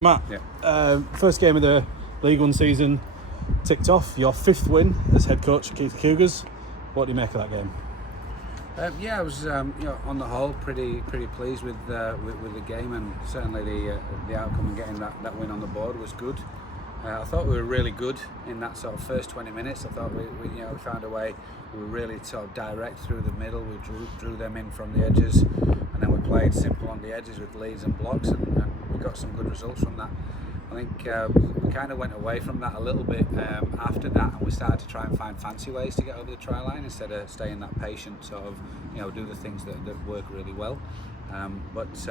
Matt, Yeah. First game of the League One season ticked off. Your fifth win as head coach at Keith Cougars. What do you make of that game? I was on the whole pretty pleased with the game, and certainly the outcome and getting that win on the board was good. I thought we were really good in that sort of first 20 minutes. I thought we found a way. We were really sort of direct through the middle. We drew them in from the edges, and then we played simple on the edges with leads and blocks, and we got some good results from that. I think we kind of went away from that a little bit after that, and we started to try and find fancy ways to get over the try line instead of staying that patient, sort of do the things that work really well. But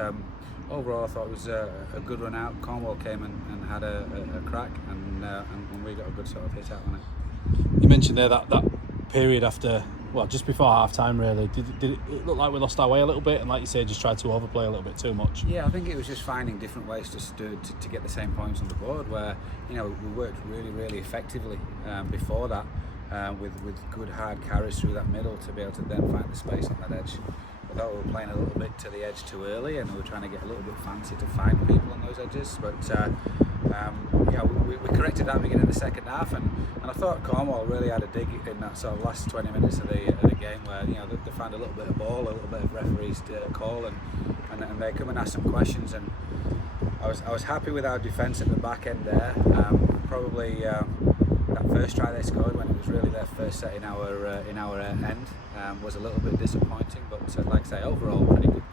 overall, I thought it was a good run out. Cornwall came and had a crack, and we got a good sort of hit out on it. You mentioned there that period after, just before half time, really. Did it look like we lost our way a little bit, and like you say, just tried to overplay a little bit too much? Yeah, I think it was just finding different ways to get the same points on the board, where we worked really effectively before that with good hard carries through that middle to be able to then find the space on that edge. I thought we were playing a little bit to the edge too early, and we were trying to get a little bit fancy to find people on those edges. But we corrected that beginning of the second half, and I thought Cornwall really had a dig in that sort of last 20 minutes of the game, where they found a little bit of ball, a little bit of referees to call, and they come and ask some questions. And I was happy with our defence at the back end there. Probably that first try they scored, when it was really their first set in our end, was a little bit disappointing, but like I say, overall pretty good.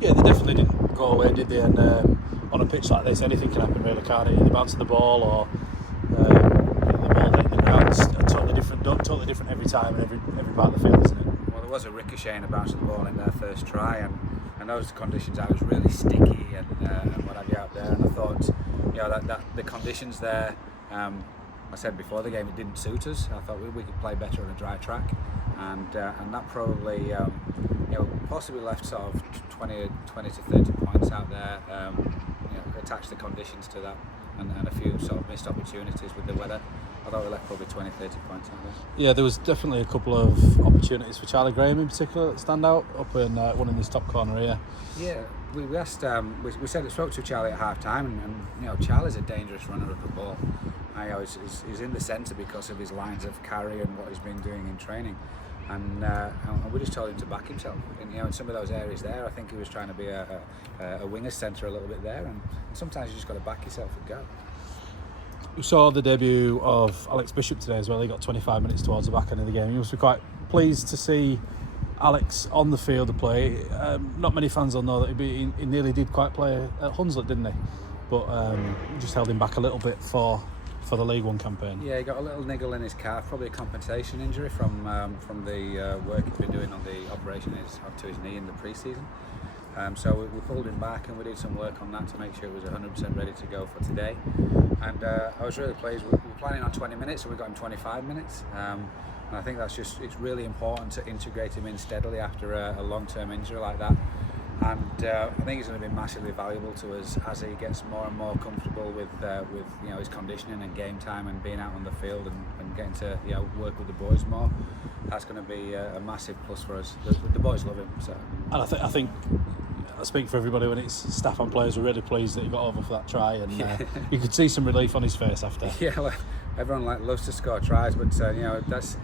Yeah, they definitely didn't go away, did they? And on a pitch like this, anything can happen, really, can't it? The bounce of the ball, or the ball hitting the ground, it's totally different every time and every part of the field, isn't it? Well, there was a ricochet and a bounce of the ball in their first try, and those conditions, I was really sticky and what have you out there, and I thought that the conditions there, I said before the game, it didn't suit us. I thought we could play better on a dry track, and that probably possibly left sort of 20 to 30 points out there. Attached the conditions to that, and a few sort of missed opportunities with the weather. I thought we left probably 20, 30 points out there. Yeah, there was definitely a couple of opportunities for Charlie Graham in particular that stand out, up in one in this top corner here. Yeah, we asked, we spoke to Charlie at half time, and Charlie's a dangerous runner of the ball. He's in the centre because of his lines of carry and what he's been doing in training, and we just told him to back himself. And in some of those areas there, I think he was trying to be a winger centre a little bit there, and sometimes you just got to back yourself and go. We saw the debut of Alex Bishop today as well. He got 25 minutes towards the back end of the game. You must be quite pleased to see Alex on the field of play. Not many fans will know that he nearly did quite play at Hunslet, didn't he? But just held him back a little bit for the League One campaign. Yeah, he got a little niggle in his calf, probably a compensation injury from the work he's been doing on the operation to his knee in the pre-season. So we pulled him back, and we did some work on that to make sure it was 100% ready to go for today. And I was really pleased. We were planning on 20 minutes, so we got him 25 minutes. And I think it's really important to integrate him in steadily after a long-term injury like that. And I think he's going to be massively valuable to us as he gets more and more comfortable with his conditioning and game time and being out on the field and getting to work with the boys more. That's going to be a massive plus for us. The boys love him. So. And I think I speak for everybody when it's staff and players were really pleased that he got over for that try, and you could see some relief on his face after. Yeah, well, everyone loves to score tries, but that's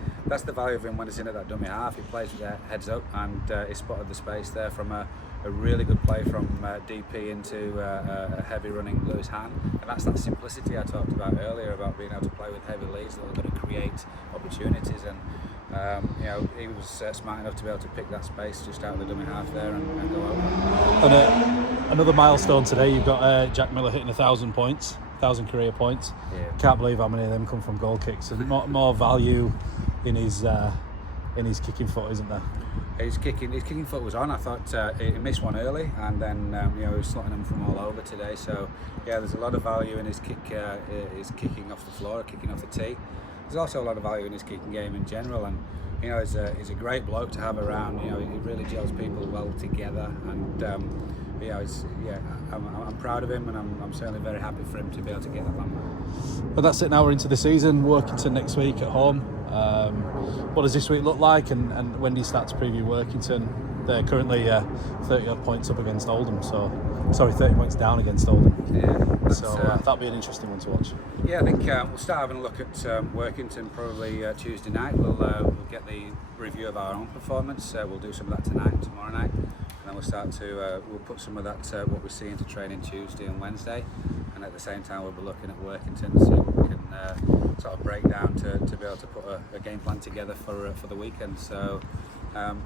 the value of him when he's in at that dummy half. He plays with their heads up, and he spotted the space there from a really good play from DP into a heavy running Lewis Han, and that's that simplicity I talked about earlier about being able to play with heavy leads that are going to create opportunities, and he was smart enough to be able to pick that space just out of the dummy half there and go over. And another milestone today, you've got Jack Miller hitting 1,000 points, 1,000 career points. Yeah. Can't believe how many of them come from goal kicks, and more value in his kicking foot, isn't there? His kicking foot was on. I thought he missed one early, and then he was slotting them from all over today. So yeah, there's a lot of value in his kicking off the floor, kicking off the tee. There's also a lot of value in his kicking game in general, and he's a great bloke to have around. He really gels people well together, and I'm proud of him, and I'm certainly very happy for him to be able to get that landmark. But that's it. Now we're into the season. Workington next week at home. What does this week look like, and when do you start to preview Workington? They're currently 30 odd points up against Oldham, 30 points down against Oldham. Yeah. So that'll be an interesting one to watch. Yeah, I think we'll start having a look at Workington probably Tuesday night. We'll get the review of our own performance. We'll do some of that tonight and tomorrow night, and then we'll start to we'll put some of that what we see into training Tuesday and Wednesday, and at the same time we'll be looking at Workington to see what we can sort of break down to be able to put a game plan together for the weekend. So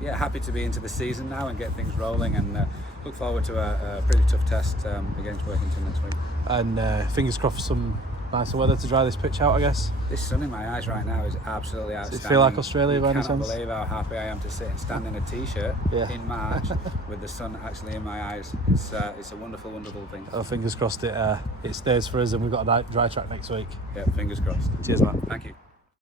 yeah, happy to be into the season now and get things rolling, and look forward to a pretty tough test against Workington next week. And fingers crossed for some nicer weather to dry this pitch out, I guess. This sun in my eyes right now is absolutely outstanding. Does it feel like Australia by any I cannot chance? believe how happy I am to sit and stand in a t-shirt in March with the sun actually in my eyes. It's a wonderful, wonderful thing. Oh, fingers crossed it stays for us, and we've got a dry track next week. Yeah, fingers crossed. Cheers, Matt. Thank you.